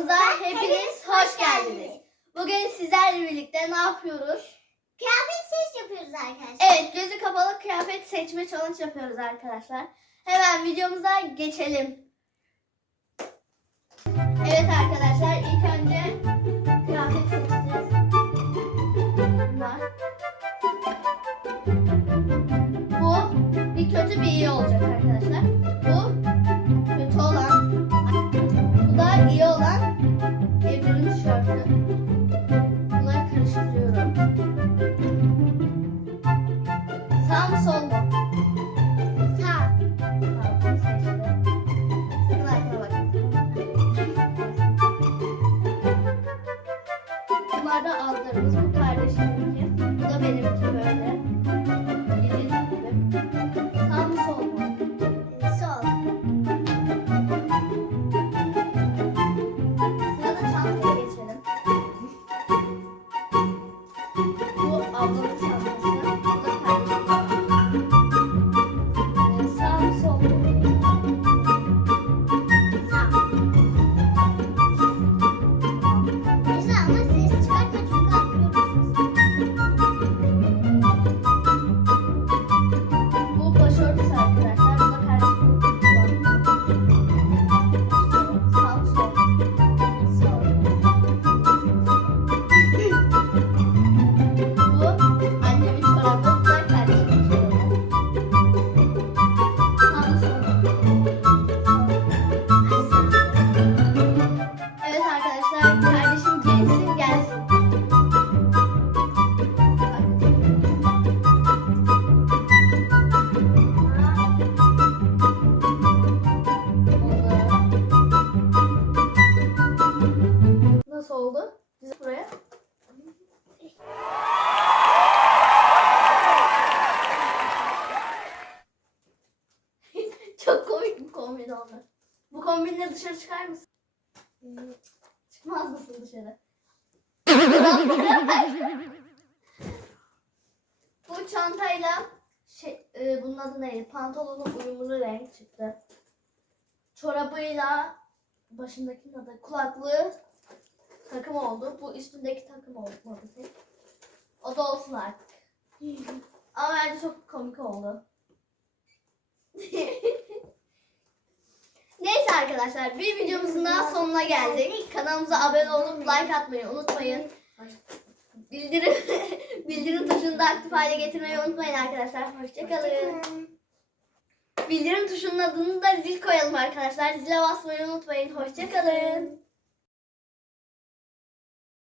videomuza hepiniz hoş geldiniz. Bugün sizlerle birlikte ne yapıyoruz? Kıyafet seç yapıyoruz arkadaşlar. Evet, gözü kapalı kıyafet seçme challenge yapıyoruz arkadaşlar. Hemen videomuza geçelim. Evet arkadaşlar, ilk önce kıyafet seçeceğiz. Bunlar. Bu bir kötü bir iyi olacak arkadaşlar. Sağ mı sol mu? Sağ. Sağ seçtim. Sakın arkana bakın. Bunlar da altlarımız. Bu kardeşiminki. Bu da benimki böyle. Bildiğiniz gibi. Sağ mı sol mu? Çok komik bir kombin oldu. Bu kombinle dışarı çıkar mısın? Çıkmaz mısın dışarı? Bu çantayla şey, e, bunun adı neydi? Pantolonun uyumlu renk çıktı. Çorabıyla başındaki adı kulaklığı takım oldu. Bu üstündeki takım olmadı pek. O da olsun artık. Ama bence çok komik oldu. Neyse arkadaşlar bir videomuzun daha sonuna geldik. Kanalımıza abone olup like atmayı unutmayın. Bildirim bildirim tuşunu da aktif hale getirmeyi unutmayın arkadaşlar. Hoşçakalın. Bildirim tuşunun adını da zil koyalım arkadaşlar. Zile basmayı unutmayın. Hoşçakalın.